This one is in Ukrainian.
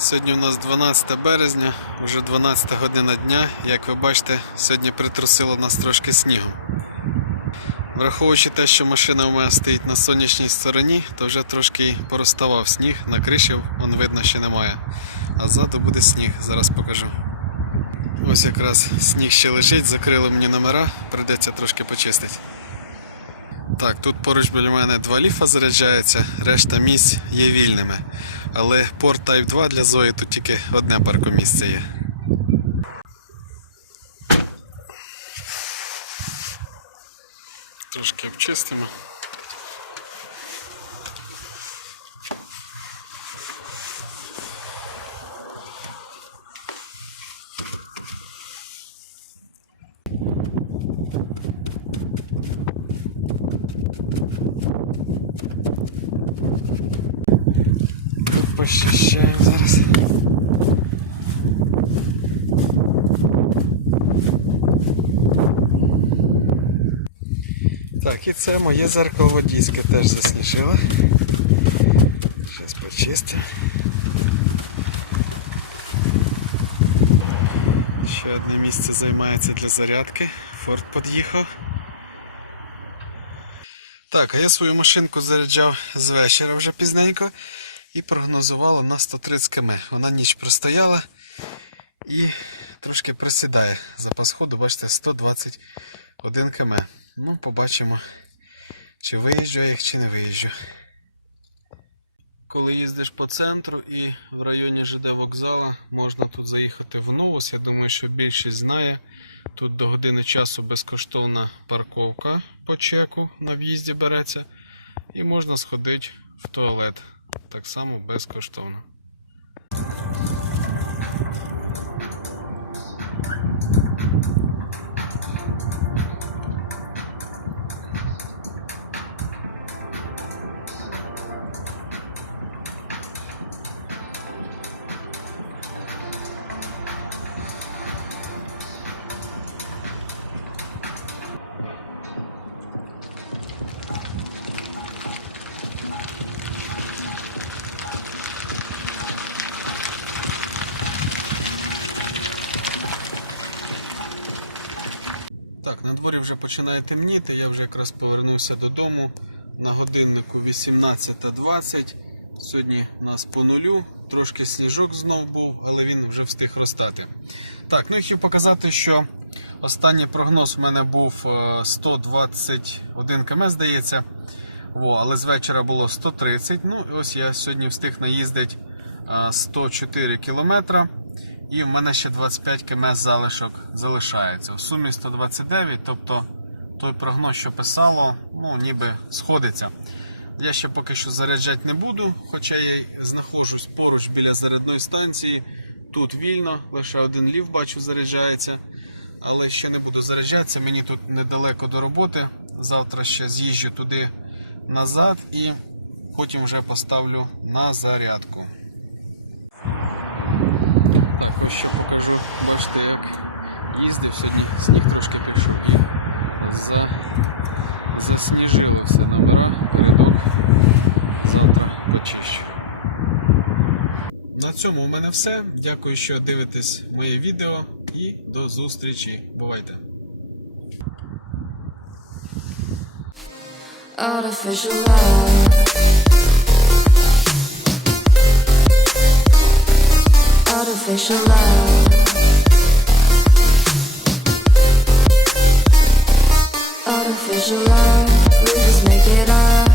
Сьогодні у нас 12 березня, вже 12 година дня. Як ви бачите, сьогодні притрусило нас трошки снігом. Враховуючи те, що машина у мене стоїть на сонячній стороні, то вже трошки пороставав сніг. На криші вон видно, що немає. А ззаду буде сніг, зараз покажу. Ось якраз сніг ще лежить, закрили мені номера, прийдеться трошки почистити. Так, тут поруч біля мене два ліфа заряджається, решта місць є вільними. Але порт Type 2 для Зої тут тільки одне паркомісце є. Трошки обчистимо. Пощищаємо зараз. І це моє зеркало водійське теж засніжило. Зараз почистимо. Ще одне місце займається для зарядки. Форд під'їхав. Так, а я свою машинку заряджав з вечора вже пізненько і прогнозувала на 130 км. Вона ніч простояла і трошки присідає. Запас ходу, бачите, 121 км. Ну, побачимо, чи виїжджу їх, чи не виїжджу. Коли їздиш по центру і в районі ЖД вокзала, можна тут заїхати в Новус. Я думаю, що більшість знає. Тут до години часу безкоштовна парковка по чеку на в'їзді береться. І можна сходити в туалет. Так само безкоштовно. Вже починає темніти, я вже якраз повернувся додому. На годиннику 18.20. Сьогодні у нас по нулю. Трошки сніжок знов був, але він вже встиг розтати. Так, ну і хотів показати, що останній прогноз у мене був е, 121 км, здається. Во, але з вечора було 130. Ну і ось я сьогодні встиг наїздити е, 104 кілометра. І в мене ще 25 км залишок залишається. В сумі 129, тобто той прогноз, що писало, ну ніби сходиться. Я ще поки що заряджати не буду, хоча я знаходжусь поруч біля зарядної станції. Тут вільно, лише один лів бачу заряджається. Але ще не буду заряджатися, мені тут недалеко до роботи. Завтра ще з'їжджу туди назад і потім вже поставлю на зарядку. Ось ще покажу, бачите, як їздив сьогодні, сніг трошки і за... засніжили все номера, коридор. Завтра почищу. На цьому у мене все. Дякую, що дивитесь моє відео і до зустрічі. Бувайте! Artificial love. special love. Artificial love, we just make it up.